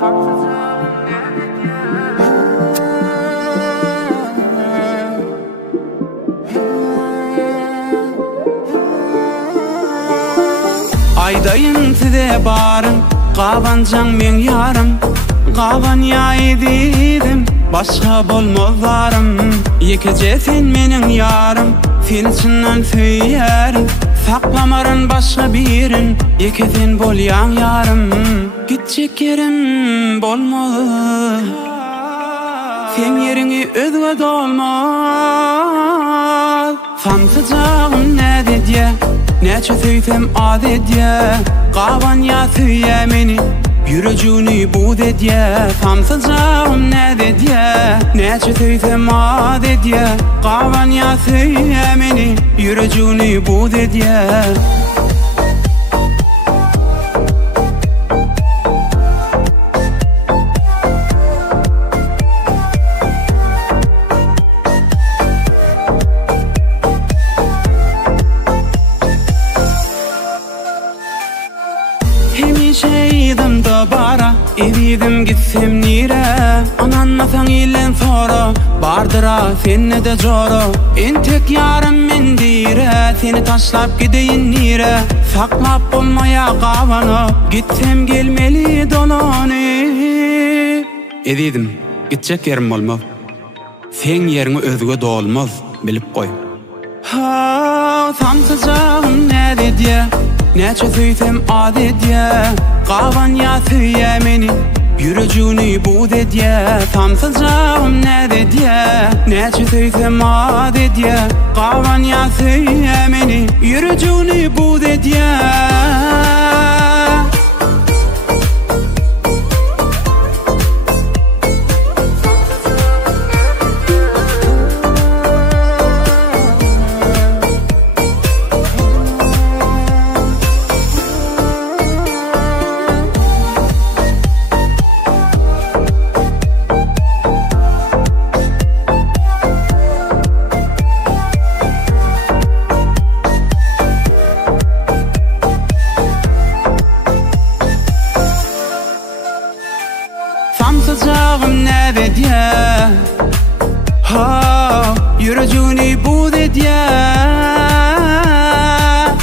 Aydayın tide barım, qabancan men yarım. Qaban yaydidim, başka bolmazlarım. Yekece sen menin yarım, sen içinden söylerim. Saklamarın başka birin, yekeden bol yan yarım. Gidecek yerim bolmaz, sen yerini özge dolmaz. Sansıcağım ne dediye, neçe söysem adediye. Qaban ya söyle meni, yürücüğünü bu dediye. Sansıcağım ne dediye, neçe söysem adediye. Qaban ya söyle meni, yürücüğünü bu dediye. Hemişeydim da bara, eridim gitsem nire. Ananmasan ilen sonra, bardıra senne de joro. En tek yarım men dire, seni taşlap gideyin nire. Saklap olmaya qavana, gitsem gelmeli dolani. Eridim, gidecek yerim olmaz, sen yerini özge dolmaz, bilip koy. Ha, sansıcağım ne dediye, neçe söysem adediye. Qaban ya söyle meni, yürücüğünü bu dediye. Sansıcağım ne dediye, neçe söysem adediye. Qaban ya söyle meni, yürücüğünü bu dediye. Sansıcağım ne dediye, ha, yürücüğünü bu dediye.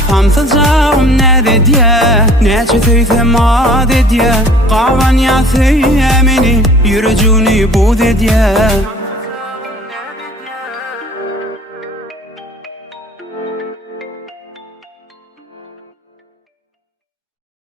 Sansıcağım ne dediye, neçe söysem adediye. Qaban ya söyle meni, yürücüğünü bu dediye.